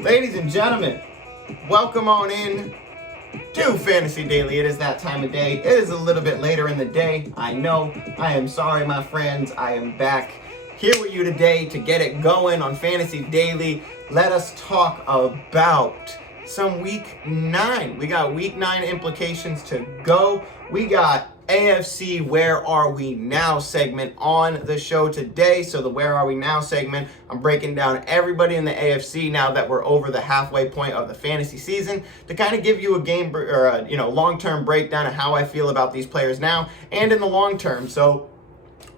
Ladies and gentlemen, welcome on in to Fantasy Daily. It is that time of day. It is a little bit later in the day. I know. I am sorry, my friends. I am back here with you today to get it going on Fantasy Daily. Let us talk about some Week 9. We got Week 9 implications to go. We got AFC Where Are We Now segment on the show today. So the Where Are We Now segment, I'm breaking down everybody in the AFC now that we're over the halfway point of the fantasy season to kind of give you a game or a long-term breakdown of how I feel about these players now and in the long term. So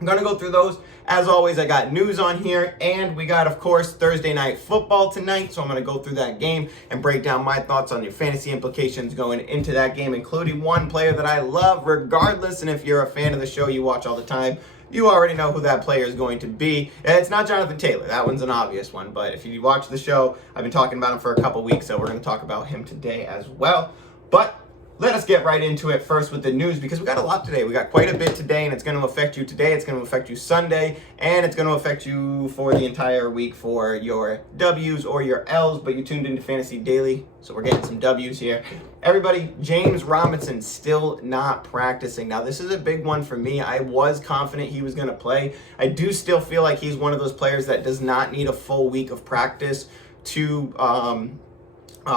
I'm going to go through those. As always, I got news on here, and we got, of course, Thursday Night Football tonight, so I'm going to go through that game and break down my thoughts on your fantasy implications going into that game, including one player that I love regardless, and if you're a fan of the show you watch all the time, you already know who that player is going to be. It's not Jonathan Taylor. That one's an obvious one, but if you watch the show, I've been talking about him for a couple weeks, so we're going to talk about him today as well. But let us get right into it first with the news, because we got a lot today. We got quite a bit today, and it's going to affect you today. It's going to affect you Sunday, and it's going to affect you for the entire week for your W's or your L's, but you tuned into Fantasy Daily, so we're getting some W's here. Everybody, James Robinson still not practicing. Now, this is a big one for me. I was confident he was going to play. I do still feel like he's one of those players that does not need a full week of practice to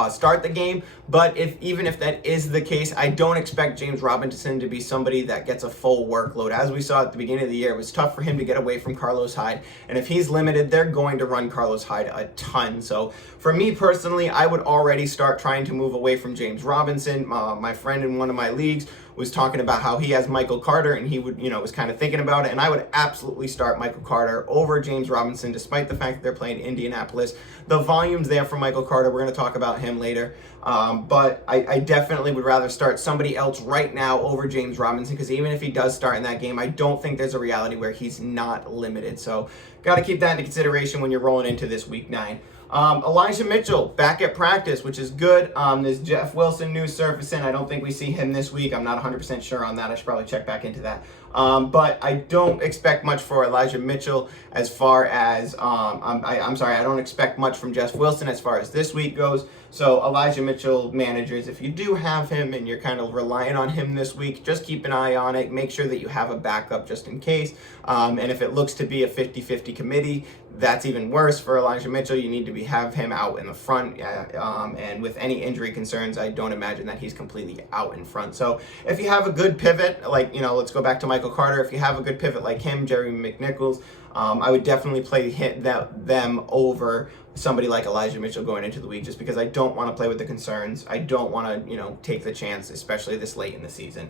start the game, but even if that is the case, I don't expect James Robinson to be somebody that gets a full workload. As we saw at the beginning of the year, it was tough for him to get away from Carlos Hyde, and if he's limited, they're going to run Carlos Hyde a ton. So for me personally, I would already start trying to move away from James Robinson. My friend in one of my leagues was talking about how he has Michael Carter, and he would, was kind of thinking about it, and I would absolutely start Michael Carter over James Robinson, despite the fact that they're playing Indianapolis. The volume's there for Michael Carter. We're going to talk about him later, but I definitely would rather start somebody else right now over James Robinson, because even if he does start in that game, I don't think there's a reality where he's not limited. So got to keep that into consideration when you're rolling into this Week 9. Elijah Mitchell back at practice, which is good. There's Jeff Wilson news surfacing. I don't think we see him this week. I'm not 100% sure on that. I should probably check back into that. But I don't expect much for Elijah Mitchell as far as, I'm sorry, I don't expect much from Jeff Wilson as far as this week goes. So Elijah Mitchell managers, if you do have him and you're kind of relying on him this week, just keep an eye on it. Make sure that you have a backup just in case. And if it looks to be a 50-50 committee, that's even worse for Elijah Mitchell. You need to have him out in the front. And with any injury concerns, I don't imagine that he's completely out in front. So if you have a good pivot, like, let's go back to Michael Carter. If you have a good pivot like him, Jeremy McNichols, I would definitely play them over somebody like Elijah Mitchell going into the week, just because I don't want to play with the concerns. I don't want to, take the chance, especially this late in the season.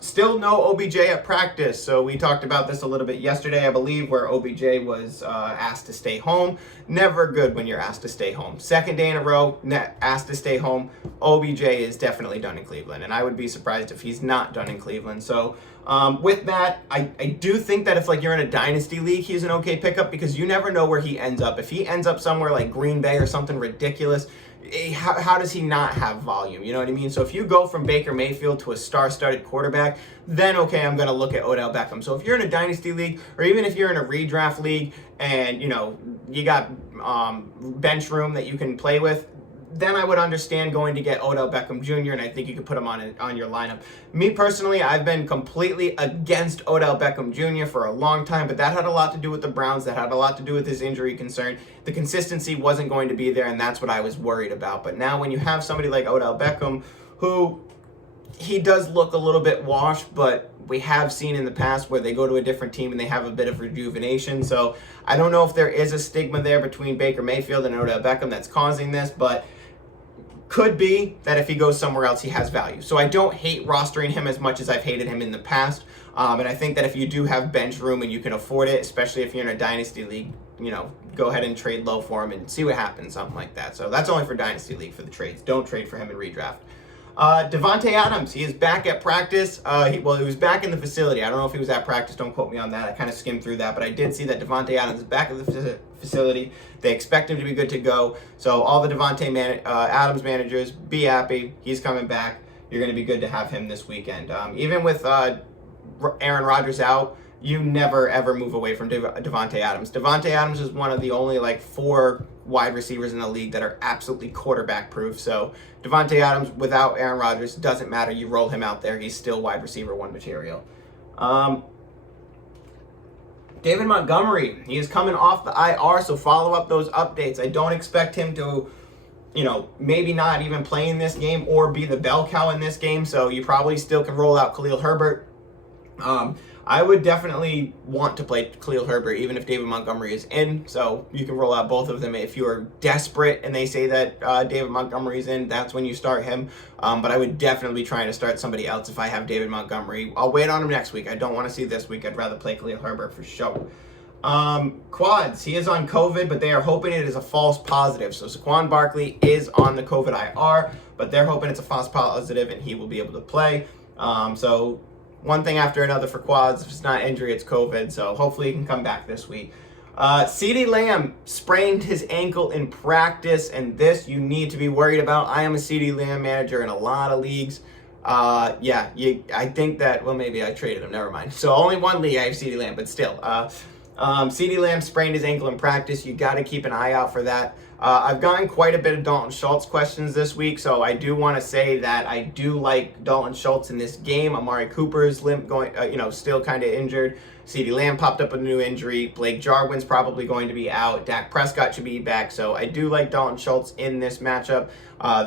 Still no OBJ at practice. So we talked about this a little bit yesterday, I believe, where OBJ was asked to stay home. Never good when you're asked to stay home. Second day in a row, asked to stay home. OBJ is definitely done in Cleveland, and I would be surprised if he's not done in Cleveland. So with that, I do think that if you're in a dynasty league, he's an okay pickup, because you never know where he ends up. If he ends up somewhere like Green Bay or something ridiculous, how does he not have volume? You know what I mean? So if you go from Baker Mayfield to a star-studded quarterback, then okay, I'm going to look at Odell Beckham. So if you're in a dynasty league, or even if you're in a redraft league and, you got bench room that you can play with, then I would understand going to get Odell Beckham Jr., and I think you could put him on your lineup. Me personally, I've been completely against Odell Beckham Jr. for a long time, but that had a lot to do with the Browns. That had a lot to do with his injury concern. The consistency wasn't going to be there, and that's what I was worried about. But now when you have somebody like Odell Beckham, who he does look a little bit washed, but we have seen in the past where they go to a different team and they have a bit of rejuvenation. So I don't know if there is a stigma there between Baker Mayfield and Odell Beckham that's causing this, but could be that if he goes somewhere else, he has value. So I don't hate rostering him as much as I've hated him in the past. And I think that if you do have bench room and you can afford it, especially if you're in a dynasty league, go ahead and trade low for him and see what happens, something like that. So that's only for dynasty league for the trades. Don't trade for him in redraft. Davante Adams, he is back at practice. He was back in the facility. I don't know if he was at practice. Don't quote me on that. I kind of skimmed through that, but I did see that Davante Adams is back at the facility. They expect him to be good to go. So all the Davante Adams managers, be happy. He's coming back. You're going to be good to have him this weekend. Even with Aaron Rodgers out you never ever move away from Davante Adams. Davante Adams is one of the only like 4 wide receivers in the league that are absolutely quarterback proof. So Davante Adams without Aaron Rodgers, doesn't matter. You roll him out there, he's still wide receiver 1 material. David Montgomery, he is coming off the IR, so follow up those updates. I don't expect him to, maybe not even play in this game or be the bell cow in this game, so you probably still can roll out Khalil Herbert. I would definitely want to play Khalil Herbert even if David Montgomery is in, so you can roll out both of them. If you are desperate and they say that David Montgomery is in, that's when you start him. But I would definitely be trying to start somebody else if I have David Montgomery. I'll wait on him next week. I don't want to see this week. I'd rather play Khalil Herbert for sure. Quads, he is on COVID, but they are hoping it is a false positive. So Saquon Barkley is on the COVID IR, but they're hoping it's a false positive and he will be able to play. So one thing after another for Quads. If it's not injury, it's COVID. So hopefully he can come back this week. CeeDee Lamb sprained his ankle in practice, and this you need to be worried about. I am a CeeDee Lamb manager in a lot of leagues. I think that, well, maybe I traded him. Never mind. So only one league I have CeeDee Lamb, but still. CeeDee Lamb sprained his ankle in practice. You got to keep an eye out for that. I've gotten quite a bit of Dalton Schultz questions this week, so I do want to say that I do like Dalton Schultz in this game. Amari Cooper's still kind of injured. CeeDee Lamb popped up with a new injury. Blake Jarwin's probably going to be out. Dak Prescott should be back, so I do like Dalton Schultz in this matchup.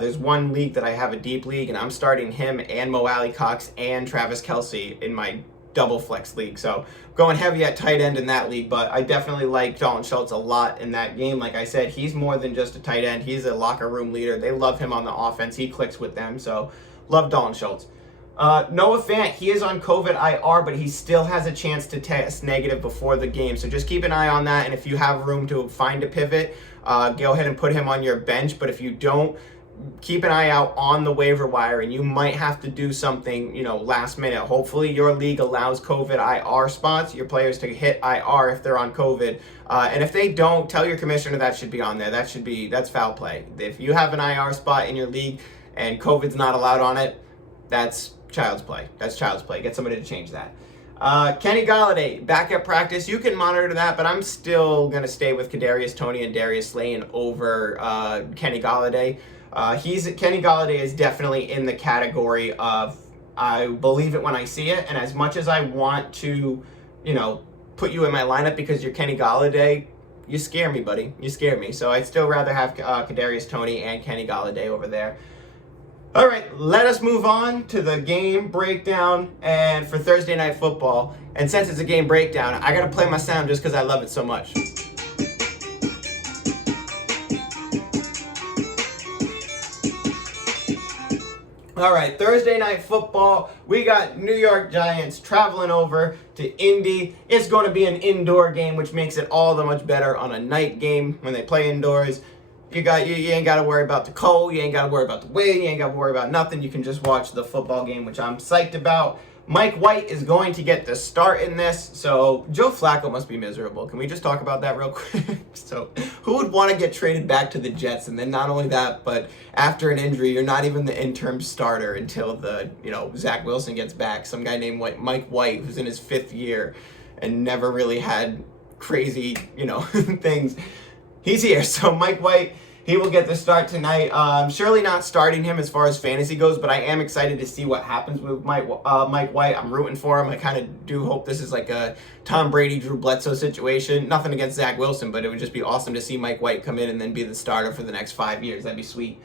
There's one league that I have, a deep league, and I'm starting him and Mo Alley-Cox and Travis Kelce in my double flex league. So going heavy at tight end in that league, but I definitely like Dalton Schultz a lot in that game. Like I said, he's more than just a tight end. He's a locker room leader. They love him on the offense. He clicks with them. So love Dalton Schultz. Noah Fant, he is on COVID IR, but he still has a chance to test negative before the game. So just keep an eye on that. And if you have room to find a pivot, go ahead and put him on your bench. But if you don't, keep an eye out on the waiver wire, and you might have to do something, last minute. Hopefully your league allows COVID IR spots, your players to hit IR if they're on COVID. And if they don't, tell your commissioner that should be on there. That's foul play. If you have an IR spot in your league and COVID's not allowed on it, that's child's play. That's child's play. Get somebody to change that. Kenny Golladay, back at practice. You can monitor that, but I'm still going to stay with Kadarius Toney and Darius Slayton over Kenny Golladay. Kenny Golladay is definitely in the category of I believe it when I see it, and as much as I want to, put you in my lineup because you're Kenny Golladay, you scare me, buddy. You scare me. So I'd still rather have Kadarius Toney and Kenny Golladay over there. All right, let us move on to the game breakdown and for Thursday Night Football. And since it's a game breakdown, I got to play my sound just because I love it so much. All right, Thursday Night Football, we got New York Giants traveling over to Indy. It's going to be an indoor game, which makes it all the much better on a night game when they play indoors. You ain't got to worry about the cold, you ain't got to worry about the wind, you ain't got to worry about nothing. You can just watch the football game, which I'm psyched about. Mike White is going to get the start in this, so Joe Flacco must be miserable. Can we just talk about that real quick? So who would want to get traded back to the Jets? And then not only that, but after an injury, you're not even the interim starter until Zach Wilson gets back. Some guy named Mike White, who's in his 5th year and never really had crazy, things. He's here. So Mike White, he will get the start tonight. Surely not starting him as far as fantasy goes, but I am excited to see what happens with Mike White. I'm rooting for him. I kind of do hope this is like a Tom Brady, Drew Bledsoe situation. Nothing against Zach Wilson, but it would just be awesome to see Mike White come in and then be the starter for the next 5 years. That'd be sweet.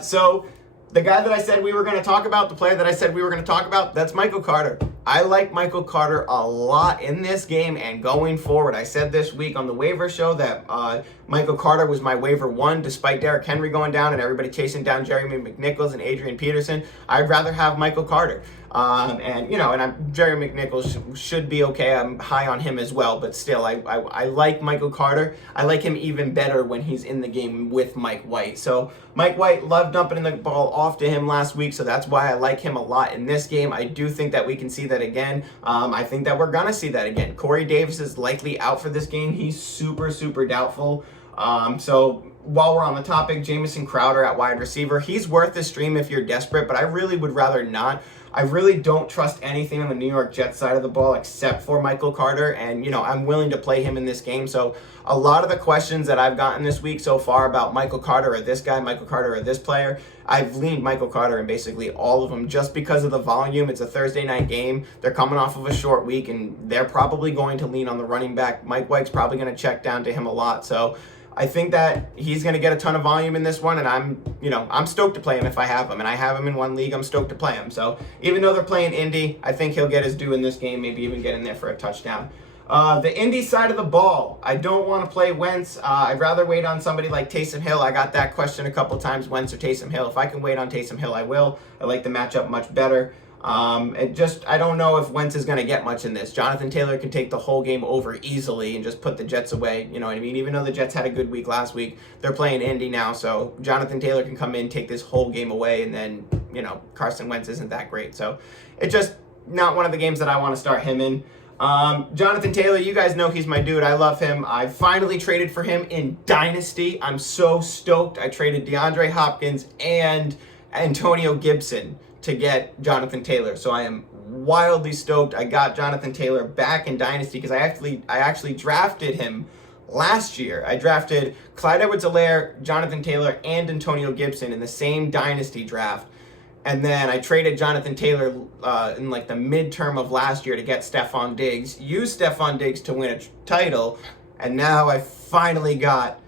So the guy that I said we were going to talk about, the player that I said we were going to talk about, that's Michael Carter. I like Michael Carter a lot in this game and going forward. I said this week on the waiver show that Michael Carter was my waiver 1 despite Derrick Henry going down and everybody chasing down Jeremy McNichols and Adrian Peterson. I'd rather have Michael Carter. Jerry McNichols should be okay. I'm high on him as well, but still, I like Michael Carter. I like him even better when he's in the game with Mike White. So Mike White loved dumping the ball off to him last week, so that's why I like him a lot in this game. I do think that we can see that again. I think that we're going to see that again. Corey Davis is likely out for this game. He's super, super doubtful. So while we're on the topic, Jamison Crowder at wide receiver, he's worth the stream if you're desperate, but I really would rather not. I really don't trust anything on the New York Jets side of the ball except for Michael Carter, and I'm willing to play him in this game. So a lot of the questions that I've gotten this week so far about Michael Carter or this guy, Michael Carter or this player, I've leaned Michael Carter in basically all of them just because of the volume. It's a Thursday night game. They're coming off of a short week, and they're probably going to lean on the running back. Mike White's probably going to check down to him a lot. So I think that he's going to get a ton of volume in this one, and I'm stoked to play him if I have him. And I have him in one league. I'm stoked to play him. So even though they're playing Indy, I think he'll get his due in this game, maybe even get in there for a touchdown. The Indy side of the ball, I don't want to play Wentz. I'd rather wait on somebody like Taysom Hill. I got that question a couple times, Wentz or Taysom Hill. If I can wait on Taysom Hill, I will. I like the matchup much better. I don't know if Wentz is going to get much in this. Jonathan Taylor can take the whole game over easily and just put the Jets away. You know what I mean? Even though the Jets had a good week last week, they're playing Indy now. So Jonathan Taylor can come in, take this whole game away, and then, Carson Wentz isn't that great. So it's just not one of the games that I want to start him in. Jonathan Taylor, you guys know he's my dude. I love him. I finally traded for him in Dynasty. I'm so stoked. I traded DeAndre Hopkins and Antonio Gibson to get Jonathan Taylor. So I am wildly stoked. I got Jonathan Taylor back in Dynasty because I actually drafted him last year. I drafted Clyde Edwards-Helaire, Jonathan Taylor, and Antonio Gibson in the same Dynasty draft. And then I traded Jonathan Taylor in like the midterm of last year to get Stephon Diggs, used Stephon Diggs to win a title, and now I finally got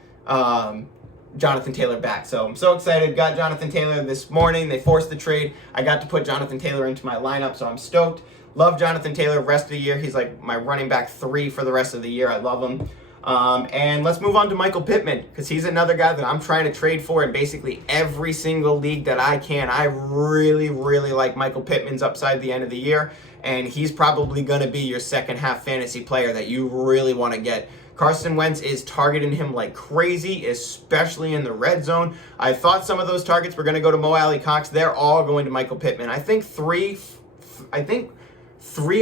Jonathan Taylor back. So I'm so excited. Got Jonathan Taylor this morning. They forced the trade. I got to put Jonathan Taylor into my lineup, so I'm stoked. Love Jonathan Taylor rest of the year. He's like my running back 3 for the rest of the year. I love him. And let's move on to Michael Pittman, because he's another guy that I'm trying to trade for in basically every single league that I can. I really, really like Michael Pittman's upside at the end of the year, and he's probably going to be your second half fantasy player that you really want to get. Carson Wentz is targeting him like crazy, especially in the red zone. I thought some of those targets were going to go to Mo Alley Cox. They're all going to Michael Pittman. I think 3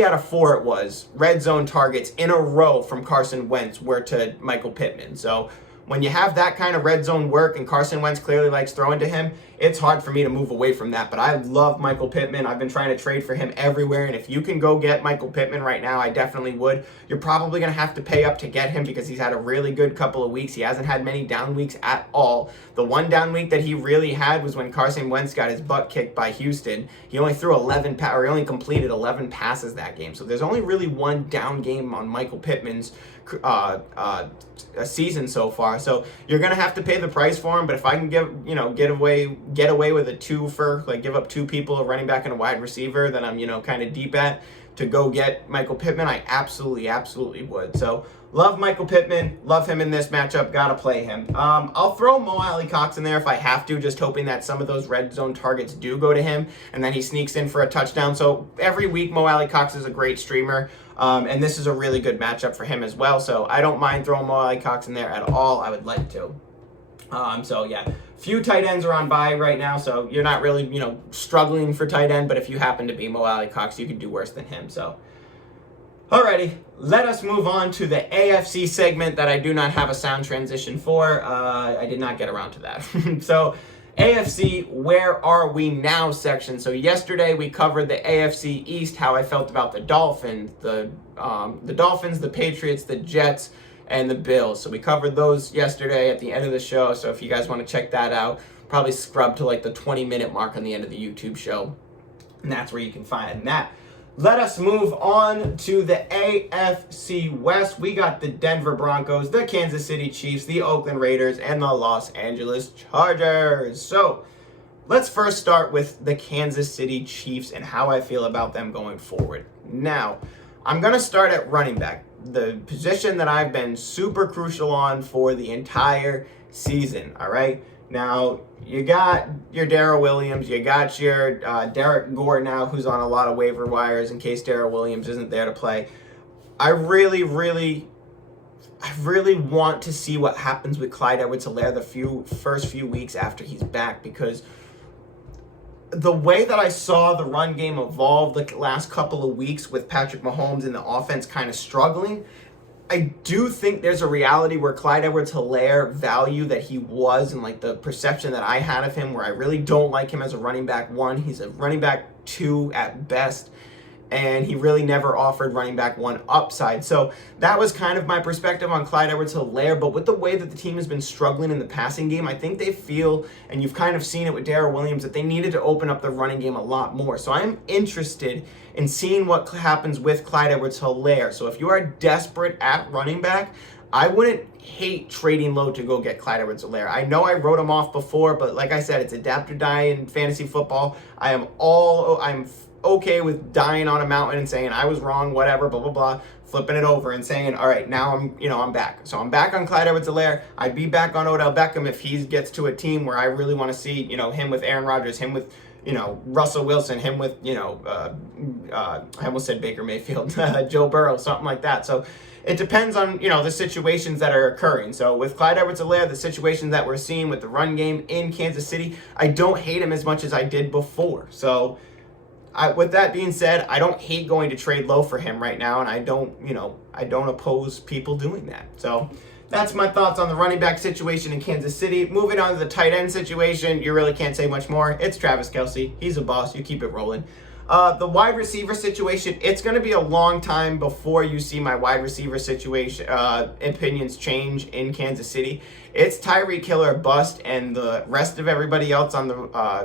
out of 4 it was red zone targets in a row from Carson Wentz were to Michael Pittman. So when you have that kind of red zone work and Carson Wentz clearly likes throwing to him, it's hard for me to move away from that. But I love Michael Pittman. I've been trying to trade for him everywhere. And if you can go get Michael Pittman right now, I definitely would. You're probably going to have to pay up to get him because he's had a really good couple of weeks. He hasn't had many down weeks at all. The one down week that he really had was when Carson Wentz got his butt kicked by Houston. He only threw he only completed 11 passes that game. So there's only really one down game on Michael Pittman's a season so far. So you're gonna have to pay the price for him. But if I can get away with a 2 for, like, give up 2 people, a running back and a wide receiver that I'm kind of deep at, to go get Michael Pittman, I absolutely would. So love Michael Pittman, love him in this matchup, gotta play him. I'll throw Mo Alley Cox in there if I have to, just hoping that some of those red zone targets do go to him and then he sneaks in for a touchdown. So every week Mo Alley Cox is a great streamer, and this is a really good matchup for him as well. So I don't mind throwing Mo Alley Cox in there at all. I would like to. So yeah, few tight ends are on bye right now, so you're not really, struggling for tight end, but if you happen to be Mo Alley Cox, you could do worse than him. So alrighty, let us move on to the AFC segment that I do not have a sound transition for. I did not get around to that. So AFC, where are we now section. So yesterday we covered the AFC East, how I felt about the Dolphins, the Patriots, the Jets, and the Bills. So we covered those yesterday at the end of the show. So if you guys want to check that out, probably scrub to like the 20-minute mark on the end of the YouTube show. And that's where you can find that. Let us move on to the AFC West. We got the Denver Broncos, the Kansas City Chiefs, the Oakland Raiders, and the Los Angeles Chargers. So let's first start with the Kansas City Chiefs and how I feel about them going forward. Now, I'm going to start at running back, the position that I've been super crucial on for the entire season, all right? Now, you got your Darrell Williams, you got your Derek Gore now, who's on a lot of waiver wires in case Darrell Williams isn't there to play. I really want to see what happens with Clyde Edwards-Helaire the first few weeks after he's back, because the way that I saw the run game evolve the last couple of weeks with Patrick Mahomes and the offense kind of struggling, I do think there's a reality where Clyde Edwards-Helaire value that he was and like the perception that I had of him, where I really don't like him as a running back 1. He's a running back 2 at best. And he really never offered running back 1 upside. So that was kind of my perspective on Clyde Edwards-Helaire. But with the way that the team has been struggling in the passing game, I think they feel, and you've kind of seen it with Darrell Williams, that they needed to open up the running game a lot more. So I'm interested in seeing what happens with Clyde Edwards-Helaire. So if you are desperate at running back, I wouldn't hate trading low to go get Clyde Edwards-Helaire. I know I wrote him off before, but like I said, it's adapt or die in fantasy football. I'm okay with dying on a mountain and saying I was wrong, whatever, blah, blah, blah, flipping it over and saying, all right, now I'm back. So I'm back on Clyde Edwards-Helaire. I'd be back on Odell Beckham if he gets to a team where I really want to see, him with Aaron Rodgers, him with, Russell Wilson, him with, I almost said Baker Mayfield, Joe Burrow, something like that. So it depends on, the situations that are occurring. So with Clyde Edwards-Helaire, the situations that we're seeing with the run game in Kansas City, I don't hate him as much as I did before. So with that being said, I don't hate going to trade low for him right now, and I don't oppose people doing that. So that's my thoughts on the running back situation in Kansas City. Moving on to the tight end situation, you really can't say much more. It's Travis Kelce. He's a boss. You keep it rolling. The wide receiver situation, it's going to be a long time before you see my wide receiver situation opinions change in Kansas City. It's Tyreek Hill or bust, and the rest of everybody else on the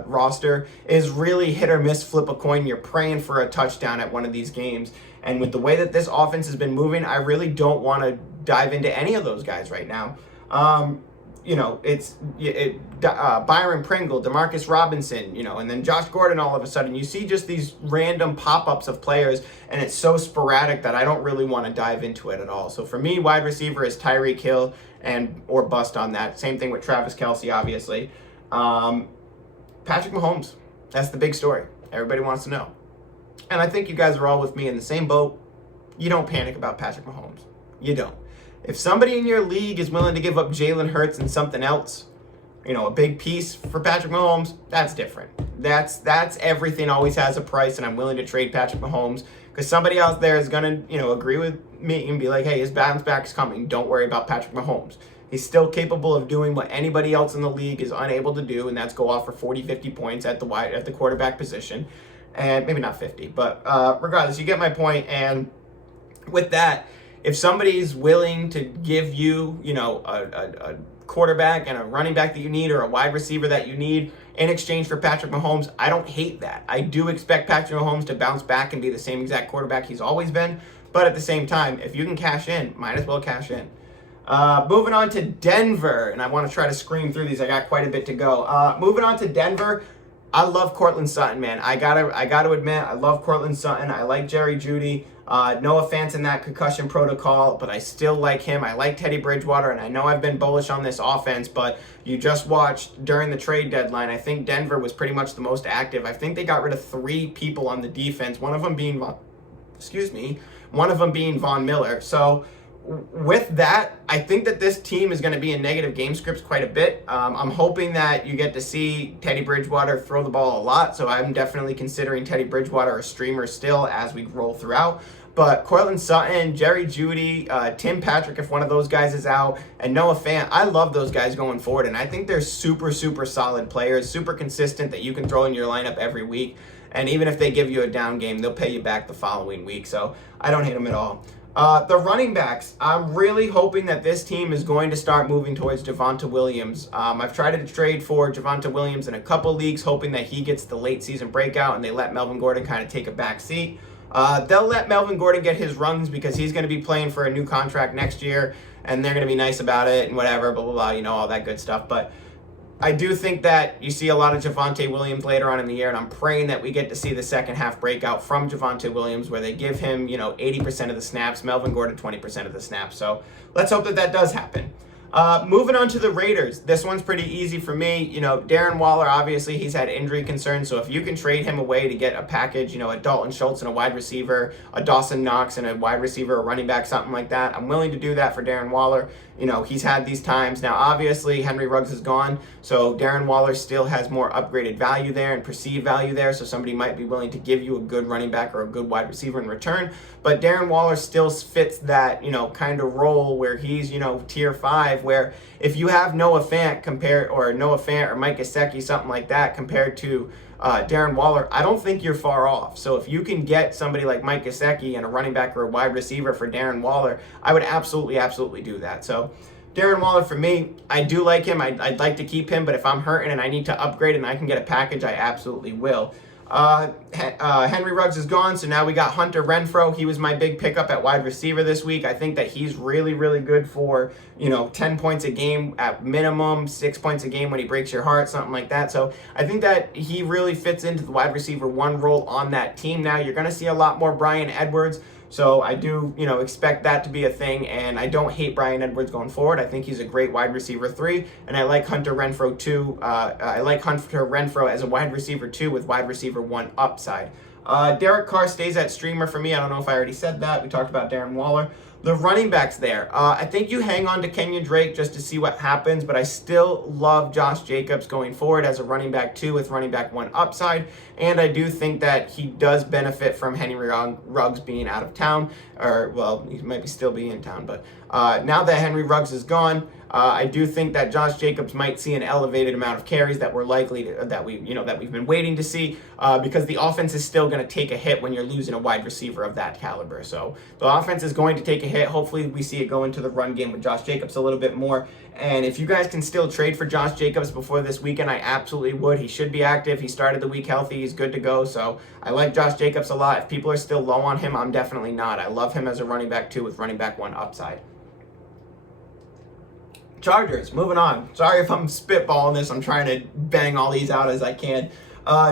roster is really hit or miss, flip a coin. You're praying for a touchdown at one of these games. And with the way that this offense has been moving, I really don't want to dive into any of those guys right now. Byron Pringle, Demarcus Robinson, and then Josh Gordon all of a sudden. You see just these random pop-ups of players, and it's so sporadic that I don't really want to dive into it at all. So for me, wide receiver is Tyreek Hill or bust on that. Same thing with Travis Kelce, obviously. Patrick Mahomes, that's the big story. Everybody wants to know. And I think you guys are all with me in the same boat. You don't panic about Patrick Mahomes. You don't. If somebody in your league is willing to give up Jalen Hurts and something else, a big piece for Patrick Mahomes, that's different. That's everything always has a price, and I'm willing to trade Patrick Mahomes because somebody out there is going to, agree with me and be like, hey, his bounce back is coming. Don't worry about Patrick Mahomes. He's still capable of doing what anybody else in the league is unable to do, and that's go off for 40, 50 points at the quarterback position. And maybe not 50, but regardless, you get my point. And with that, if somebody's willing to give you, a quarterback and a running back that you need or a wide receiver that you need in exchange for Patrick Mahomes, I don't hate that. I do expect Patrick Mahomes to bounce back and be the same exact quarterback he's always been. But at the same time, if you can cash in, might as well cash in. Moving on to Denver, and I want to try to scream through these. I got quite a bit to go. Moving on to Denver, I love Courtland Sutton, man. I gotta admit, I love Courtland Sutton. I like Jerry Jeudy. No offense in that concussion protocol, but I still like him. I like Teddy Bridgewater, and I know I've been bullish on this offense, but you just watched during the trade deadline, I think Denver was pretty much the most active. I think they got rid of 3 people on the defense, one of them being Von Miller. So with that, I think that this team is going to be in negative game scripts quite a bit. I'm hoping that you get to see Teddy Bridgewater throw the ball a lot, so I'm definitely considering Teddy Bridgewater a streamer still as we roll throughout. But Courtland Sutton, Jerry Jeudy, Tim Patrick, if one of those guys is out, and Noah Fant, I love those guys going forward, and I think they're super, super solid players, super consistent that you can throw in your lineup every week. And even if they give you a down game, they'll pay you back the following week, so I don't hate them at all. The running backs, I'm really hoping that this team is going to start moving towards Javonte Williams. I've tried to trade for Javonte Williams in a couple leagues, hoping that he gets the late season breakout and they let Melvin Gordon kind of take a back seat. They'll let Melvin Gordon get his runs because he's going to be playing for a new contract next year, and they're going to be nice about it and whatever, blah, blah, blah, all that good stuff. But I do think that you see a lot of Javonte Williams later on in the year, and I'm praying that we get to see the second half breakout from Javonte Williams where they give him, 80% of the snaps, Melvin Gordon 20% of the snaps. So let's hope that that does happen. Moving on to the Raiders. This one's pretty easy for me. Darren Waller, obviously, he's had injury concerns. So if you can trade him away to get a package, a Dalton Schultz and a wide receiver, a Dawson Knox and a wide receiver, a running back, something like that, I'm willing to do that for Darren Waller. He's had these times. Now, obviously, Henry Ruggs is gone. So Darren Waller still has more upgraded value there and perceived value there. So somebody might be willing to give you a good running back or a good wide receiver in return. But Darren Waller still fits that, kind of role where he's, tier 5. 5, where if you have Noah Fant or Mike Gesicki, something like that, compared to Darren Waller, I don't think you're far off. So if you can get somebody like Mike Gesicki and a running back or a wide receiver for Darren Waller, I would absolutely do that. So Darren Waller, for me, I do like him. I'd like to keep him, but if I'm hurting and I need to upgrade and I can get a package, I absolutely will. Henry Ruggs is gone, so now we got Hunter Renfrow. He was my big pickup at wide receiver this week. I think that he's really good for, 10 points a game at minimum, 6 points a game when he breaks your heart, something like that. So I think that he really fits into the wide receiver 1 role on that team. Now you're going to see a lot more Bryan Edwards. So I do, expect that to be a thing, and I don't hate Bryan Edwards going forward. I think he's a great wide receiver 3, and I like Hunter Renfrow too. I like Hunter Renfrow as a wide receiver 2 with wide receiver 1 upside. Derek Carr stays at streamer for me. I don't know if I already said that. We talked about Darren Waller. The running backs there. I think you hang on to Kenyon Drake just to see what happens, but I still love Josh Jacobs going forward as a running back 2 with running back 1 upside, and I do think that he does benefit from Henry Ruggs being out of town, or, well, he might still be in town, but now that Henry Ruggs is gone, I do think that Josh Jacobs might see an elevated amount of carries that we've been waiting to see, because the offense is still going to take a hit when you're losing a wide receiver of that caliber. So the offense is going to take a hit. Hopefully we see it go into the run game with Josh Jacobs a little bit more. And if you guys can still trade for Josh Jacobs before this weekend, I absolutely would. He should be active. He started the week healthy. He's good to go. So I like Josh Jacobs a lot. If people are still low on him, I'm definitely not. I love him as a running back 2 with running back 1 upside. Chargers, moving on. Sorry if I'm spitballing this. I'm trying to bang all these out as I can.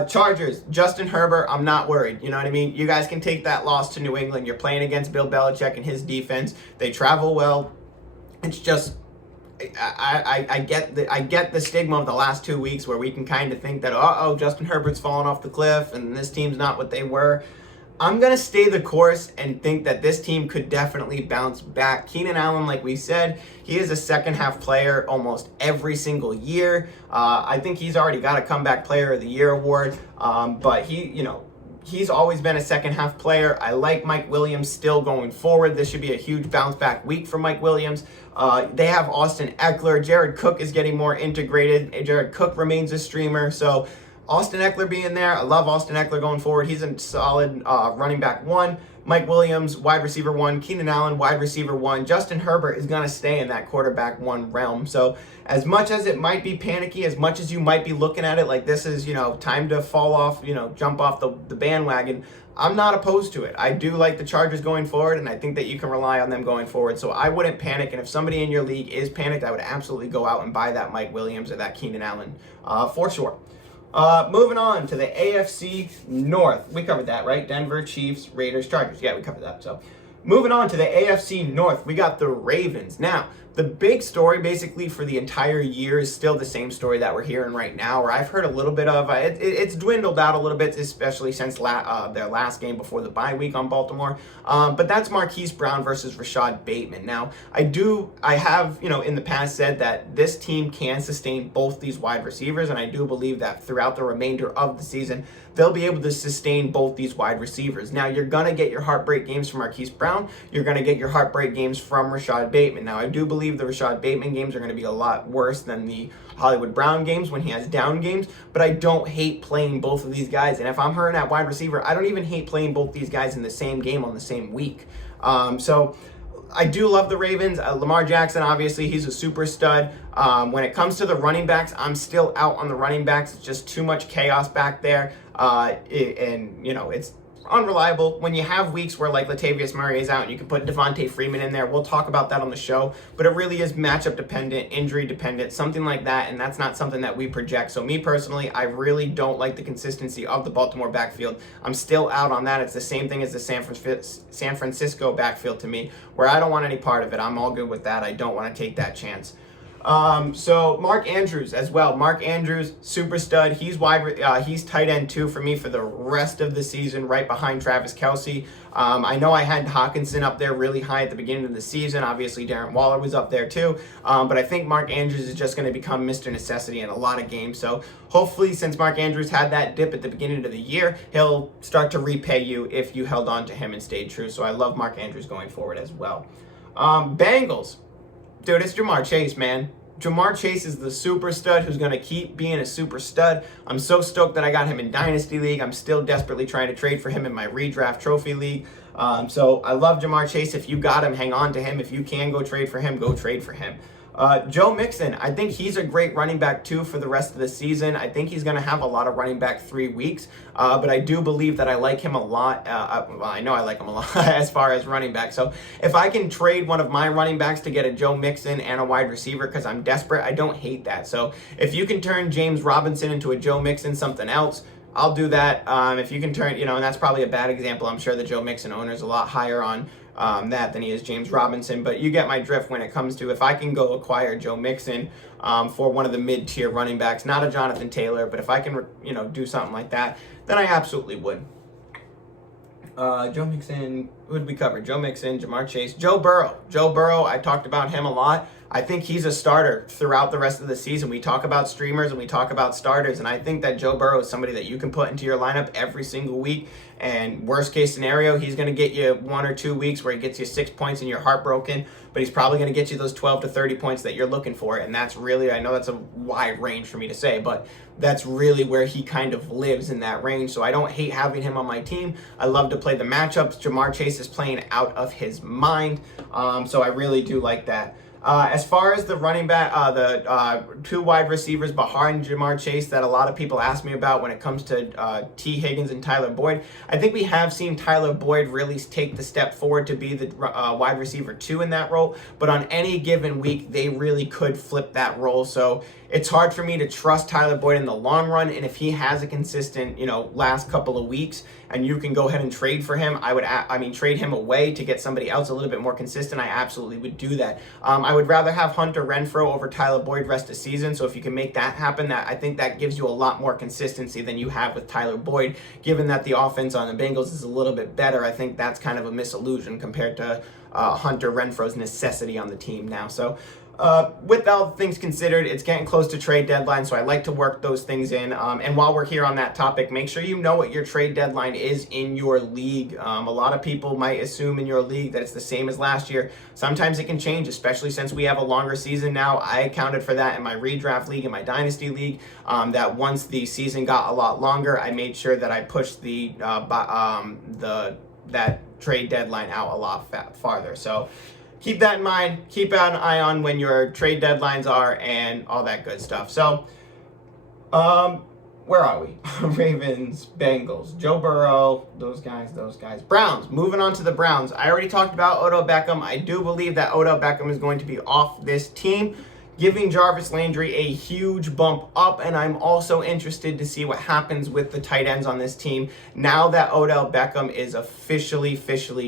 Chargers, Justin Herbert, I'm not worried. You know what I mean? You guys can take that loss to New England. You're playing against Bill Belichick and his defense. They travel well. It's just, I get the stigma of the last 2 weeks where we can kind of think that, Justin Herbert's fallen off the cliff and this team's not what they were. I'm going to stay the course and think that this team could definitely bounce back. Keenan Allen, like we said, he is a second-half player almost every single year. I think he's already got a Comeback Player of the Year award, but he's always been a second-half player. I like Mike Williams still going forward. This should be a huge bounce-back week for Mike Williams. They have Austin Eckler. Jared Cook is getting more integrated. Jared Cook remains a streamer, so Austin Eckler being there, I love Austin Eckler going forward. He's a solid running back 1. Mike Williams, wide receiver 1. Keenan Allen, wide receiver 1. Justin Herbert is going to stay in that quarterback 1 realm. So as much as it might be panicky, as much as you might be looking at it like this is, time to fall off, jump off the bandwagon, I'm not opposed to it. I do like the Chargers going forward, and I think that you can rely on them going forward. So I wouldn't panic, and if somebody in your league is panicked, I would absolutely go out and buy that Mike Williams or that Keenan Allen for sure. Moving on to the AFC North. We covered that, right? Denver, Chiefs, Raiders, Chargers. Yeah, we covered that. So moving on to the AFC North, we got the Ravens. Now, the big story basically for the entire year is still the same story that we're hearing right now, or I've heard a little bit of. It's dwindled out a little bit, especially since their last game before the bye week on Baltimore. But that's Marquise Brown versus Rashad Bateman. Now, I have, in the past said that this team can sustain both these wide receivers, and I do believe that throughout the remainder of the season, they'll be able to sustain both these wide receivers. Now, you're going to get your heartbreak games from Marquise Brown. You're going to get your heartbreak games from Rashad Bateman. Now, I do believe the Rashad Bateman games are going to be a lot worse than the Hollywood Brown games when he has down games, but I don't hate playing both of these guys. And if I'm hurting at wide receiver, I don't even hate playing both these guys in the same game on the same week. So I do love the Ravens. Lamar Jackson, obviously, he's a super stud. When it comes to the running backs, I'm still out on the running backs. It's just too much chaos back there. It's unreliable. When you have weeks where like Latavius Murray is out and you can put Devontae Freeman in there, we'll talk about that on the show, but it really is matchup dependent, injury dependent, something like that, and that's not something that we project. So me personally, I really don't like the consistency of the Baltimore backfield. I'm still out on that. It's the same thing as the San Francisco backfield to me, where I don't want any part of it. I'm all good with that. I don't want to take that chance. So Mark Andrews as well. Mark Andrews, super stud. He's tight end 2 for me for the rest of the season, right behind Travis Kelce. I know I had Hawkinson up there really high at the beginning of the season. Obviously, Darren Waller was up there too. But I think Mark Andrews is just going to become Mr. Necessity in a lot of games. So hopefully, since Mark Andrews had that dip at the beginning of the year, he'll start to repay you if you held on to him and stayed true. So I love Mark Andrews going forward as well. Bengals. Dude, it's Ja'Marr Chase, man. Ja'Marr Chase is the super stud who's going to keep being a super stud. I'm so stoked that I got him in Dynasty League. I'm still desperately trying to trade for him in my redraft trophy league. So I love Ja'Marr Chase. If you got him, hang on to him. If you can go trade for him, go trade for him. Joe Mixon, I think he's a great running back too for the rest of the season. I think he's going to have a lot of running back 3 weeks, but I do believe that I like him a lot. Well, I know I like him a lot as far as running back. So if I can trade one of my running backs to get a Joe Mixon and a wide receiver because I'm desperate, I don't hate that. So if you can turn James Robinson into a Joe Mixon something else, I'll do that. If you can turn, and that's probably a bad example. I'm sure the Joe Mixon owner is a lot higher on that than he is James Robinson, but you get my drift when it comes to if I can go acquire Joe Mixon for one of the mid-tier running backs, not a Jonathan Taylor, but if I can, do something like that, then I absolutely would. Joe Mixon, who did we cover? Joe Mixon, Ja'Marr Chase, Joe Burrow. Joe Burrow, I talked about him a lot. I think he's a starter throughout the rest of the season. We talk about streamers and we talk about starters, and I think that Joe Burrow is somebody that you can put into your lineup every single week. And worst case scenario, he's going to get you 1 or 2 weeks where he gets you 6 points and you're heartbroken, but he's probably going to get you those 12 to 30 points that you're looking for. And that's really, I know that's a wide range for me to say, but that's really where he kind of lives in that range. So I don't hate having him on my team. I love to play the matchups. Ja'Marr Chase is playing out of his mind. So I really do like that. As far as the running back, the 2 wide receivers behind Ja'Marr Chase that a lot of people ask me about when it comes to T. Higgins and Tyler Boyd, I think we have seen Tyler Boyd really take the step forward to be the wide receiver 2 in that role, but on any given week, they really could flip that role. So it's hard for me to trust Tyler Boyd in the long run, and if he has a consistent, last couple of weeks, and you can go ahead and trade for him, trade him away to get somebody else a little bit more consistent, I absolutely would do that. I would rather have Hunter Renfrow over Tyler Boyd rest of season, so if you can make that happen, I think that gives you a lot more consistency than you have with Tyler Boyd. Given that the offense on the Bengals is a little bit better, I think that's kind of a misillusion compared to Hunter Renfrow's necessity on the team now. So with all things considered, it's getting close to trade deadline, so I like to work those things in. And while we're here on that topic, make sure you know what your trade deadline is in your league. A lot of people might assume in your league that it's the same as last year. Sometimes it can change, especially since we have a longer season now. I accounted for that in my redraft league, in my dynasty league, that once the season got a lot longer, I made sure that I pushed that trade deadline out a lot farther. So keep that in mind. Keep an eye on when your trade deadlines are and all that good stuff. So, where are we? Ravens, Bengals, Joe Burrow, those guys. Browns, moving on to the Browns. I already talked about Odell Beckham. I do believe that Odell Beckham is going to be off this team, giving Jarvis Landry a huge bump up, and I'm also interested to see what happens with the tight ends on this team now that Odell Beckham is officially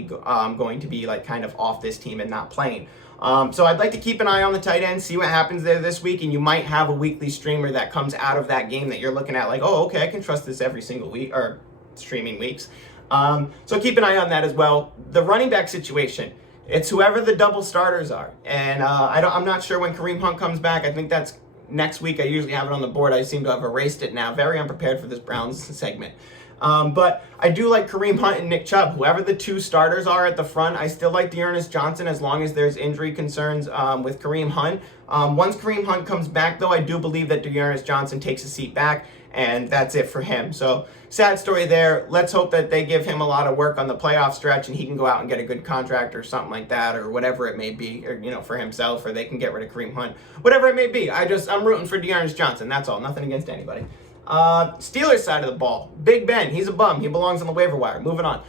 going to be kind of off this team and not playing. So I'd like to keep an eye on the tight end, see what happens there this week, and you might have a weekly streamer that comes out of that game that you're looking at oh, okay, I can trust this every single week, or streaming weeks. So keep an eye on that as well. The running back situation, it's whoever the double starters are. And I'm not sure when Kareem Hunt comes back. I think that's next week. I usually have it on the board. I seem to have erased it now. Very unprepared for this Browns segment. But I do like Kareem Hunt and Nick Chubb. Whoever the 2 starters are at the front, I still like Dearness Johnson as long as there's injury concerns with Kareem Hunt. Once Kareem Hunt comes back, though, I do believe that Dearness Johnson takes a seat back, and that's it for him. So sad story there. Let's hope that they give him a lot of work on the playoff stretch and he can go out and get a good contract or something like that, or whatever it may be, or for himself, or they can get rid of Kareem Hunt, whatever it may be. I'm rooting for Dearness Johnson. That's all. Nothing against anybody. Steelers side of the ball, Big Ben, he's a bum. He belongs on the waiver wire. Moving on.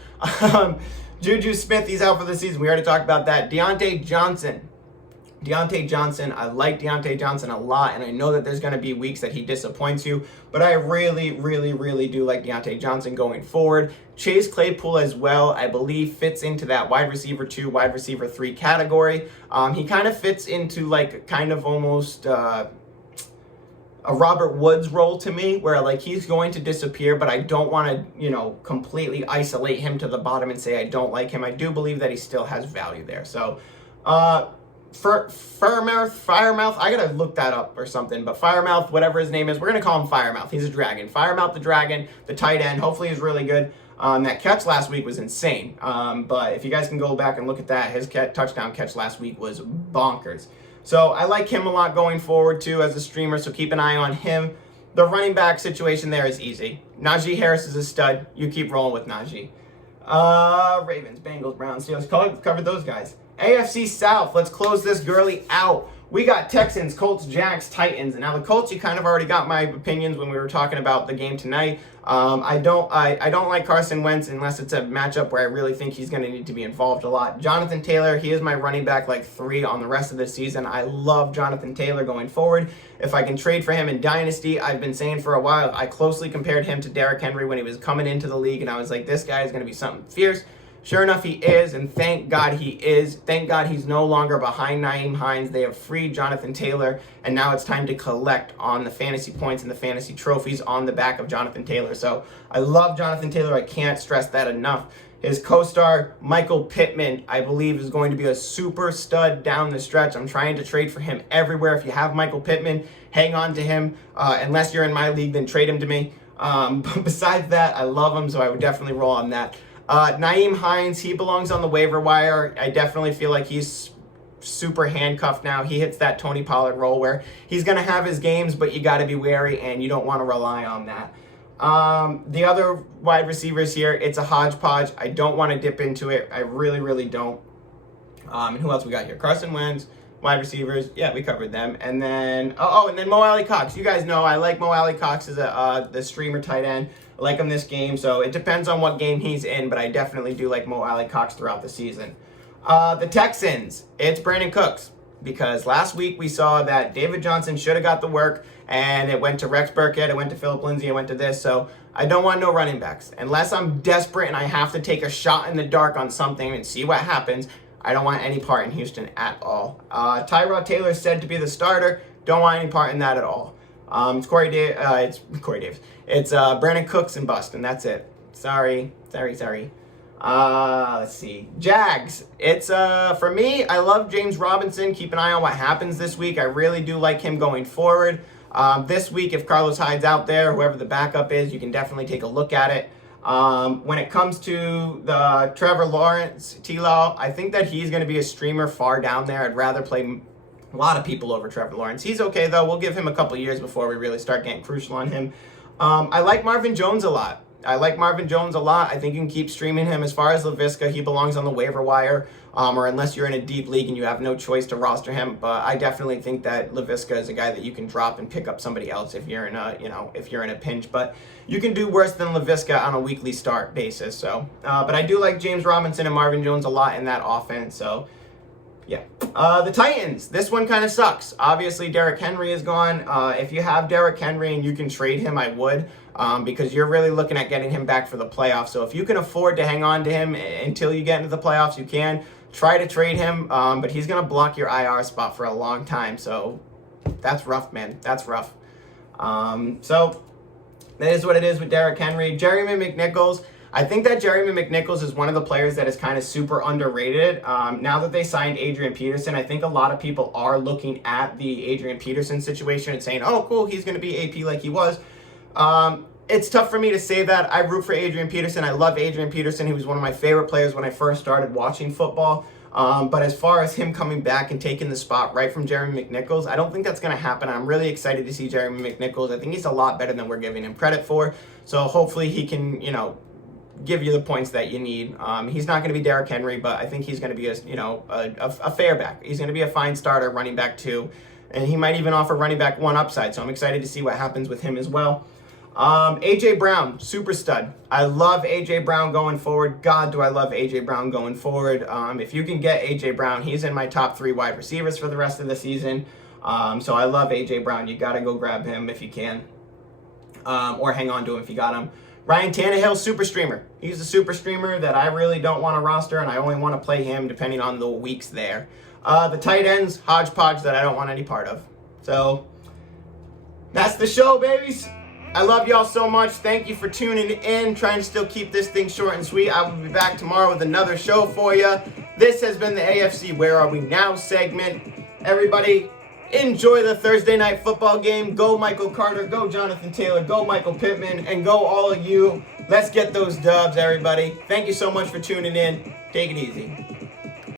Juju Smith, he's out for the season. We already talked about that. Deontay Johnson, I like Deontay Johnson a lot, and I know that there's going to be weeks that he disappoints you, but I really do like Deontay Johnson going forward. Chase Claypool as well, I believe, fits into that wide receiver 2, wide receiver 3 category. He kind of fits into almost a Robert Woods role to me, where he's going to disappear, but I don't want to, completely isolate him to the bottom and say I don't like him. I do believe that he still has value there. So, Firemouth, I gotta look that up or something, but Firemouth, whatever his name is, we're gonna call him Firemouth. He's a dragon. Firemouth the dragon, the tight end, hopefully he's really good. That catch last week was insane. But if you guys can go back and look at that, his touchdown catch last week was bonkers. So I like him a lot going forward too as a streamer, so keep an eye on him. The running back situation there is easy. Najee Harris is a stud. You keep rolling with Najee. Ravens, Bengals, Browns, Steelers. Covered those guys. AFC South. Let's close this girly out. We got Texans, Colts, Jags, Titans. And now the Colts, you kind of already got my opinions when we were talking about the game tonight. I don't like Carson Wentz unless it's a matchup where I really think he's going to need to be involved a lot. Jonathan Taylor, he is my running back like 3 on the rest of the season. I love Jonathan Taylor going forward. If I can trade for him in Dynasty, I've been saying for a while, I closely compared him to Derrick Henry when he was coming into the league, and I was like, this guy is going to be something fierce. Sure enough, he is, and thank God he is. Thank God he's no longer behind Nyheim Hines. They have freed Jonathan Taylor, and now it's time to collect on the fantasy points and the fantasy trophies on the back of Jonathan Taylor. So I love Jonathan Taylor. I can't stress that enough. His co-star, Michael Pittman, I believe is going to be a super stud down the stretch. I'm trying to trade for him everywhere. If you have Michael Pittman, hang on to him. Unless you're in my league, then trade him to me. But besides that, I love him, so I would definitely roll on that. Nyheim Hines, he belongs on the waiver wire. I definitely feel like he's super handcuffed now. He hits that Tony Pollard role where he's going to have his games, but you got to be wary, and you don't want to rely on that. The other wide receivers here, it's a hodgepodge. I don't want to dip into it. I really, really don't. And who else we got here? Carson Wentz, wide receivers. Yeah, we covered them. And then, and then Mo Alley Cox. You guys know I like Mo Alley Cox as the streamer tight end. I like him this game, so it depends on what game he's in, but I definitely do like Mo Alley Cox throughout the season. The Texans, it's Brandon Cooks, because last week we saw that David Johnson should have got the work, and it went to Rex Burkhead, it went to Phillip Lindsay, it went to this, so I don't want no running backs. Unless I'm desperate and I have to take a shot in the dark on something and see what happens, I don't want any part in Houston at all. Tyrod Taylor is said to be the starter. Don't want any part in that at all. It's Corey Davis. It's Brandon Cooks and bust, and that's it. Sorry. Let's see. Jags. It's for me, I love James Robinson. Keep an eye on what happens this week. I really do like him going forward. This week, if Carlos Hyde's out there, whoever the backup is, you can definitely take a look at it. When it comes to the Trevor Lawrence, T-Law, I think that he's going to be a streamer far down there. I'd rather play a lot of people over Trevor Lawrence. He's okay, though. We'll give him a couple years before we really start getting crucial on him. I like Marvin Jones a lot. I think you can keep streaming him. As far as LaVisca, he belongs on the waiver wire, or unless you're in a deep league and you have no choice to roster him. But I definitely think that LaVisca is a guy that you can drop and pick up somebody else if you're in a pinch. But you can do worse than LaVisca on a weekly start basis. So, but I do like James Robinson and Marvin Jones a lot in that offense. So, yeah. The Titans, this one kind of sucks. Obviously, Derrick Henry is gone. If you have Derrick Henry and you can trade him, I would, because you're really looking at getting him back for the playoffs. So if you can afford to hang on to him until you get into the playoffs, you can. Try to trade him, but he's going to block your IR spot for a long time. So that's rough, man. That's rough. So that is what it is with Derrick Henry. Jeremy McNichols. I think that Jeremy McNichols is one of the players that is kind of super underrated. Now that they signed Adrian Peterson, I think a lot of people are looking at the Adrian Peterson situation and saying, oh, cool, he's going to be AP like he was. It's tough for me to say that. I root for Adrian Peterson. I love Adrian Peterson. He was one of my favorite players when I first started watching football. But as far as him coming back and taking the spot right from Jeremy McNichols, I don't think that's going to happen. I'm really excited to see Jeremy McNichols. I think he's a lot better than we're giving him credit for. So hopefully he can, give you the points that you need. He's not going to be Derrick Henry, but I think he's going to be a fair back. He's going to be a fine starter, running back 2, and he might even offer running back 1 upside. So I'm excited to see what happens with him as well. AJ Brown, super stud. I love AJ Brown going forward. God, do I love AJ Brown going forward. If you can get AJ Brown, he's in my top 3 wide receivers for the rest of the season. So I love AJ Brown. You got to go grab him if you can, or hang on to him if you got him. Ryan Tannehill, super streamer. He's a super streamer that I really don't want to roster, and I only want to play him depending on the weeks there. The tight ends, hodgepodge that I don't want any part of. So that's the show, babies. I love y'all so much. Thank you for tuning in. Trying to still keep this thing short and sweet. I will be back tomorrow with another show for you. This has been the AFC Where Are We Now segment. Everybody, enjoy the Thursday night football game. Go Michael Carter, go Jonathan Taylor, go Michael Pittman, and go all of you. Let's get those dubs, everybody. Thank you so much for tuning in. Take it easy.